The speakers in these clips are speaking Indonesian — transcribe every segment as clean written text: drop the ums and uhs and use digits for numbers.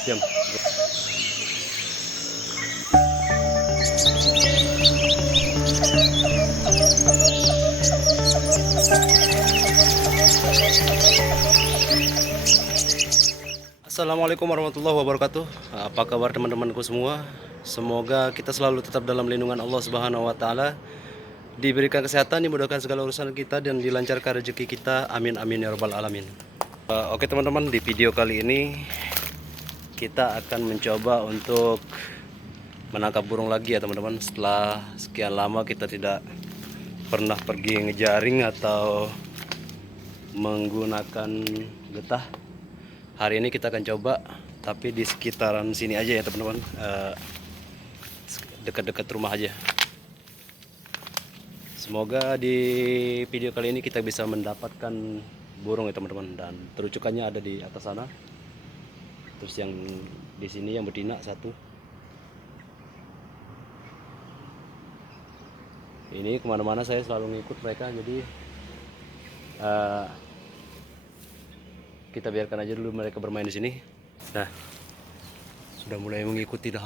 Diam. Assalamualaikum warahmatullahi wabarakatuh. Apa kabar teman-temanku semua? Semoga kita selalu tetap dalam lindungan Allah Subhanahu wa taala. Diberikan kesehatan, dimudahkan segala urusan kita dan dilancarkan rezeki kita. Amin amin ya rabbal alamin. Oke teman-teman, di video kali ini kita akan mencoba untuk menangkap burung lagi ya teman-teman. Setelah sekian lama kita tidak pernah pergi ngejaring atau menggunakan getah. Hari ini kita akan coba, tapi di sekitaran sini aja ya teman-teman, dekat-dekat rumah aja. Semoga di video kali ini kita bisa mendapatkan burung ya teman-teman. Dan terucukannya ada di atas sana. Terus yang di sini yang betina satu. Ini kemana-mana saya selalu ngikut mereka, jadi kita biarkan aja dulu mereka bermain di sini. Nah, sudah mulai mengikuti dah.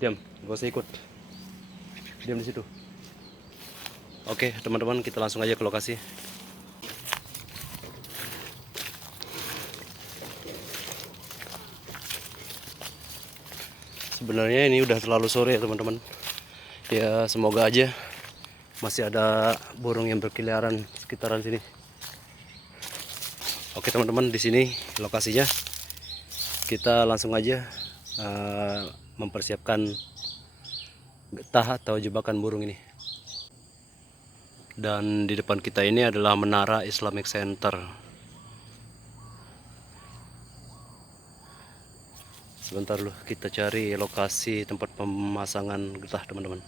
Diam, gak usah ikut. Diam di situ. Oke, teman-teman, kita langsung aja ke lokasi. Sebenarnya ini udah terlalu sore ya teman-teman. Ya semoga aja masih ada burung yang berkeliaran sekitaran sini. Oke teman-teman, di sini lokasinya. Kita langsung aja mempersiapkan getah atau jebakan burung ini. Dan di depan kita ini adalah Menara Islamic Center. Sebentar dulu, kita cari lokasi tempat pemasangan getah teman-teman.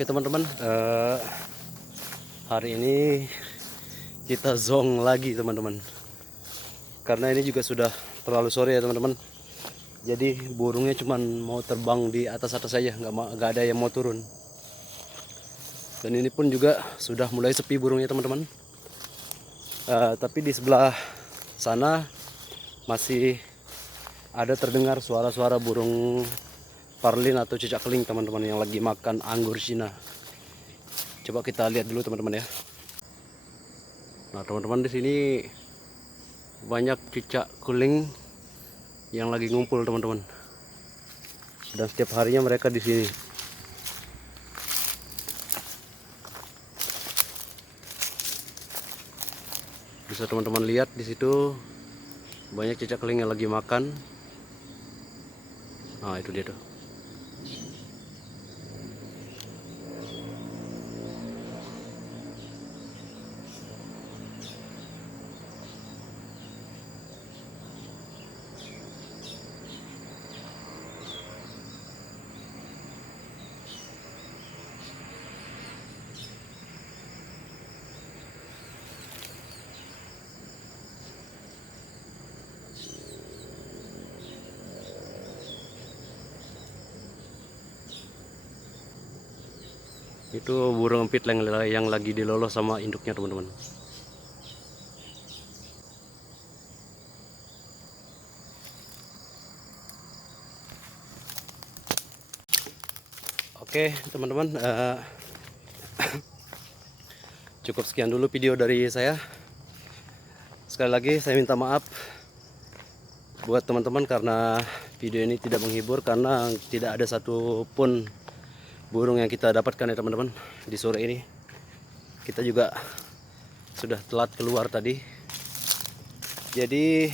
Oke teman-teman, hari ini kita zong lagi teman-teman, karena ini juga sudah terlalu sore ya teman-teman. Jadi burungnya cuman mau terbang di atas-atas saja, nggak ada yang mau turun. Dan ini pun juga sudah mulai sepi burungnya teman-teman. Tapi di sebelah sana masih ada terdengar suara-suara burung parlin atau cicak keling teman-teman yang lagi makan anggur Cina. Coba kita lihat dulu teman-teman ya. Nah teman-teman, di sini banyak cicak keling yang lagi ngumpul teman-teman. Dan setiap harinya mereka di sini. Bisa teman-teman lihat di situ banyak cicak keling yang lagi makan. Nah itu dia tuh. Itu burung empit yang lagi dilolos sama induknya teman-teman. Oke teman-teman, cukup sekian dulu video dari saya. Sekali lagi saya minta maaf buat teman-teman karena video ini tidak menghibur, karena tidak ada satupun burung yang kita dapatkan ya teman-teman di sore ini. Kita juga sudah telat keluar tadi. Jadi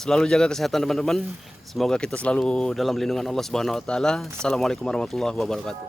selalu jaga kesehatan teman-teman. Semoga kita selalu dalam lindungan Allah Subhanahu wa taala. Assalamualaikum warahmatullahi wabarakatuh.